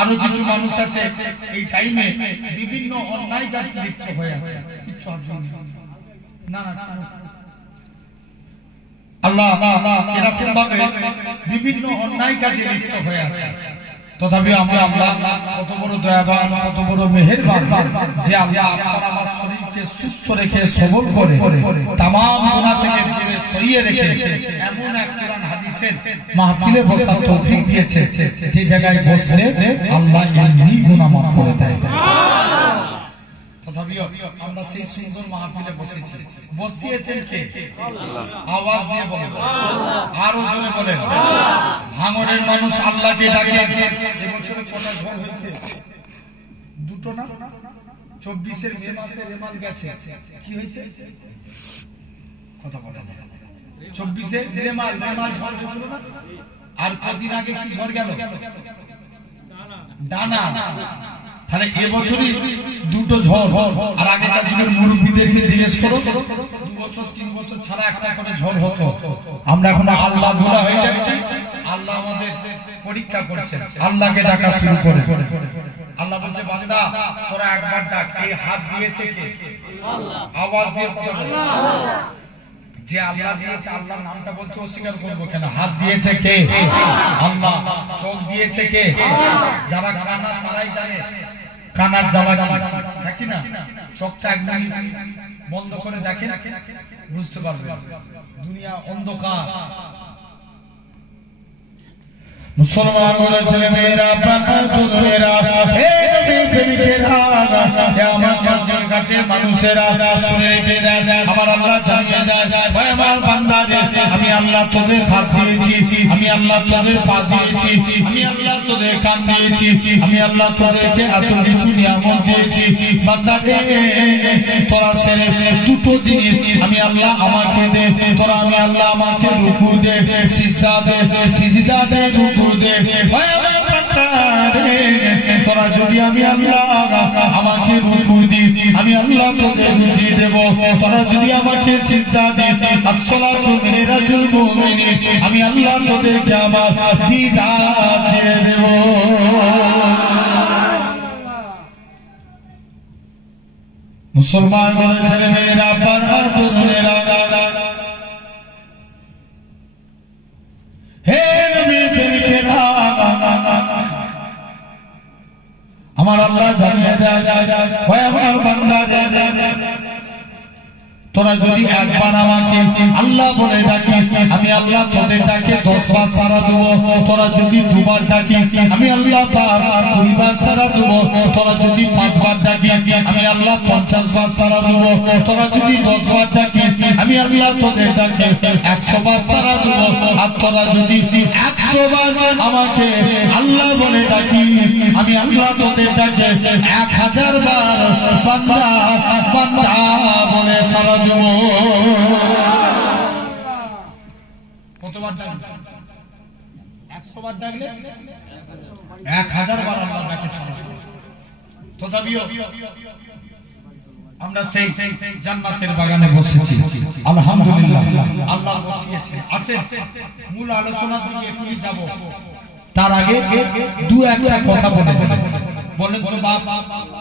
আরো কিছু মানুষ আছে এই টাইমে বিভিন্ন অন্যায় কাজে লিপ্ত হয়ে আছে। কিছু না না আল্লাহ এরকম ভাবে বিভিন্ন অন্যায় কাজে লিপ্ত হয়ে আছে। তথাপি আমরা আল্লাহ কত বড় দয়াবান, কত বড় মেহেরবান যে আল্লাহ আপনার আমার শরীরকে সুস্থ রেখে সবল করে তামাম গুনাহ থেকে দূরে সরিয়ে রেখে এমন এক কোরআন হাদিসের মাহফিলে বসার তৌফিক দিয়েছে যে জায়গায় বসলে আল্লাহ এমনি গুনাহ মাফ করে দেয়। তথাপিও আমরা সেই সুন্দর মাহফিলে বসেছি। বসিয়েছেন কে? আওয়াজ দিয়ে বলেন, আরো জোরে বলেন। ভাঙড়ের মানুষ আল্লাহকে ডাকে। এবছর কটা ঝড় হয়েছে? দুটো না? 24-এর মে মাসে রেমাল গেছে। কি হয়েছে? কথা বলেন। 24-এর রেমাল ঝড় হয়েছিল না? আর কদিন আগে কি ঝড় গেল? ডানা। তাহলে এবছরই দুটো ঝড়। আর আগেকার যুগের মুরব্বীদেরকে জিজ্ঞেস করো, 2 বছর 3 বছর ছাড়া একটা করে ঝড় হতো। আমরা এখন আল্লাহ ভোলা হয়ে যাচ্ছি। আল্লাহ আমাদের পরীক্ষা করছেন। আল্লাহকে ডাকা শুরু করে। আল্লাহ বলছে, বান্দা তোরা একবার ডাক। এই হাত দিয়েছে কে? আল্লাহ। আওয়াজ দিয়ে কথা বল। যে আল্লাহ দিয়েছে, আল্লাহর নামটা বলতে অস্বীকার করবো কেন? হাত দিয়েছে কে? আল্লাহ। চোখ দিয়েছে কে? যারা কানা তারাই জানে কানার জ্বালা কি না। চোখটা একদম বন্ধ করে দেখে, বুঝতে পারবে দুনিয়া অন্ধকার। মুসলমান ছেলেমেয়েরা, প্রাণেরা, হে নবী প্রেমিকেরা, হে আমার চঞ্চল ঘাটের মানুষেরা, শুনে রেখে দেন, আমার আল্লাহ জানিয়ে দেন, হে আমার বান্দারা, আমি আল্লাহ তোদের হাত দিয়েছি, আমি আল্লাহ তোদের পা দিয়েছি, আমি আল্লাহ তোদের কান দিয়েছি, আমি আল্লাহ তোদেরকে এত কিছু নিয়ামত দিয়েছি। বান্দারে তোরা ছেড়ে দুটো জিনিস আমি আল্লাহ আমাকে দে, তোরা আমি আল্লাহ আমাকে রুকু দে, সিজদা দে, সিজদা দে, রুকু দে। তোরা যদি আমি আল্লাহ আমাকে রুকু দিস, আমি আল্লাহ তোকে রুজি দেব। তোরা যদি আমাকে সিজদা দিস, আসসালাতু মিরাজুল মুমিনিন, আমি আল্লাহ তোদেরকে আমার দিদার দিয়ে দেব। মুসলমান ছেলেমেয়েরা, বান্দারা, হে নবী প্রেমিকেরা, আমার আল্লাহ জানিয়ে দেয়, হে আমার বান্দারা, তোরা যদি একবার আমাকে আল্লাহ বলে ডাকিস, আমি আল্লাহ তোদের ডাকে 10 বার সাড়া দেব। তোরা যদি 2 বার ডাকিস, আমি আল্লাহ 20 বার সাড়া দেব। তোরা যদি 5 বার ডাকিস, আমি আল্লাহ 50 বার সাড়া দেব। তোরা যদি 10 বার ডাকিস, আমি আল্লাহ তোদের ডাকে 100 বার সাড়া দেব। আর তোরা যদি 100 বার আমাকে আল্লাহ বলে ডাকিস, আমি আল্লাহ তোদের ডাকে 1000 বার বান্দা বান্দা বলে সাড়া দেব। কতবার ডাকবে? 100 বার ডাকলে 1000 বার আল্লাহ ডাকে সাড়া দেব। তথাপিও আমরা সেই জান্নাতের বাগানে বসেছি। আলহামদুলিল্লাহ, আল্লাহ বসিয়েছেন। আসেন মূল আলোচনার দিকে এখনই যাব। তার আগে 2-1টা কথা বলে বলেন তো বাপ,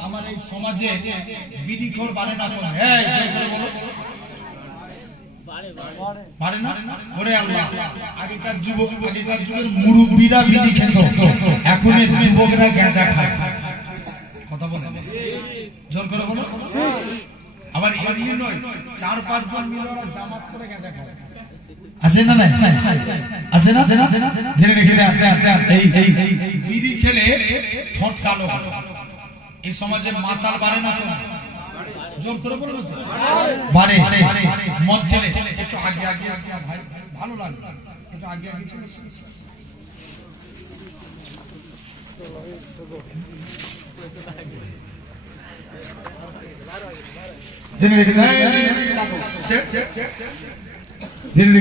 আমার এই সমাজে বিড়িখোর বাড়ে না কেন? হ্যাঁ, জয় করে বলো। বাড়ে না? ওরে আল্লাহ, আগেকার যুগের মুরব্বীরা বিড়ি খেত, এখনের যুবকরা গাঁজা খায়। কথা বলে জোর করে বলো। আবার এমনি নয়, 4-5 জন মিলে ওরা জামাত করে গাঁজা খায়। আছে না? নাই আছে না? জেনে রেখে দেন, এই বিড়ি খেলে ঠোঁট কালো হয়। এই সমাজে মাতাল বাড়ে না কেন? জোর করে বলো তো। বাড়ে। মদ খেলে একটু আগে ভাই ভালো লাগে, একটু আগে চলে এসে জেনে রেখে দেন।